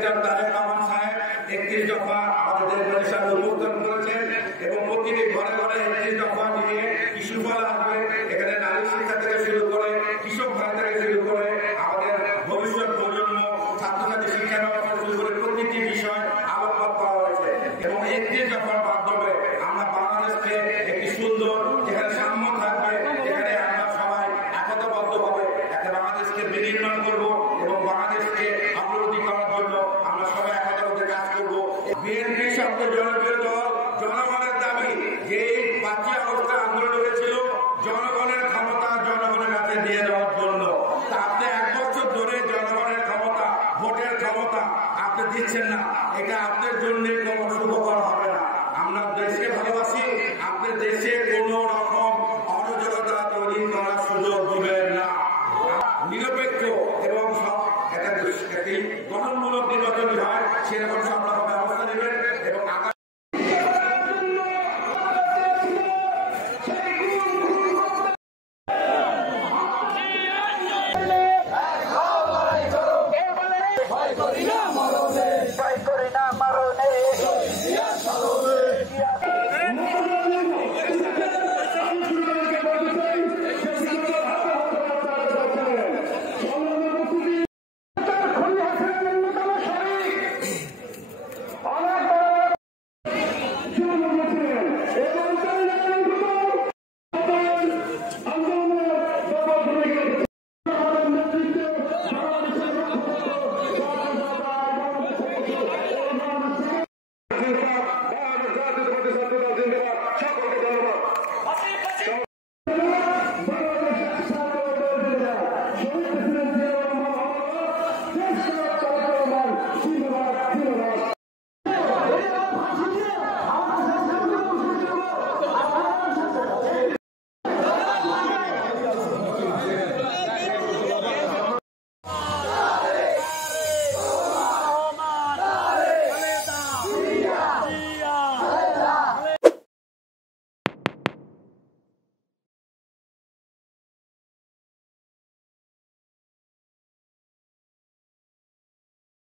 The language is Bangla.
ব্যারিস্টার তারেক রহমান সাহেব 31 দফা আমাদের দেশবাসীর সামনে উপস্থাপন করেছেন এবং প্রতিটি ঘরে ঘরে 31 দফা নিয়ে কি সুফল আসবে, এখানে নারী শিক্ষা থেকে শুরু করে কৃষক ভাই থেকে শুরু করে আমাদের ভবিষ্যৎ প্রজন্ম ছাত্রছাত্রী শিক্ষা ব্যবস্থা শুরু করে প্রতিটি বিষয় আলোকপাত করা হয়েছে এবং 31 দফার মাধ্যমে আমরা বাংলাদেশকে একটি সুন্দর, যেখানে সাম্য থাকবে, যেখানে আমরা সবাই একতাবদ্ধভাবে একটা বাংলাদেশকে বিনির্মাণ করব এবং বাংলাদেশকে অগ্রগতি করার জন্য আমরা সবাই একতাবদ্ধ কাজ করব। বিএনপি সবচেয়ে জনপ্রিয় দল, জনগণের দাবি যে 5 আগস্ট আন্দোলন হয়েছিল জনগণের ক্ষমতা জনগণের কাছে দিয়ে দেওয়ার জন্য। আপনি 1 বছর ধরে জনগণের ক্ষমতা, ভোটের ক্ষমতা আপনি দিচ্ছেন না, এটা আপনার জন্য কোনো শুভকর হবে না। আমরা দেশকে ভালোবাসি, আপনার দেশে কোনো রকম অরাজকতা তৈরি করার সুযোগ দিবেন না। নিরপেক্ষ এবং একটি গঠনমূলক নির্বাচন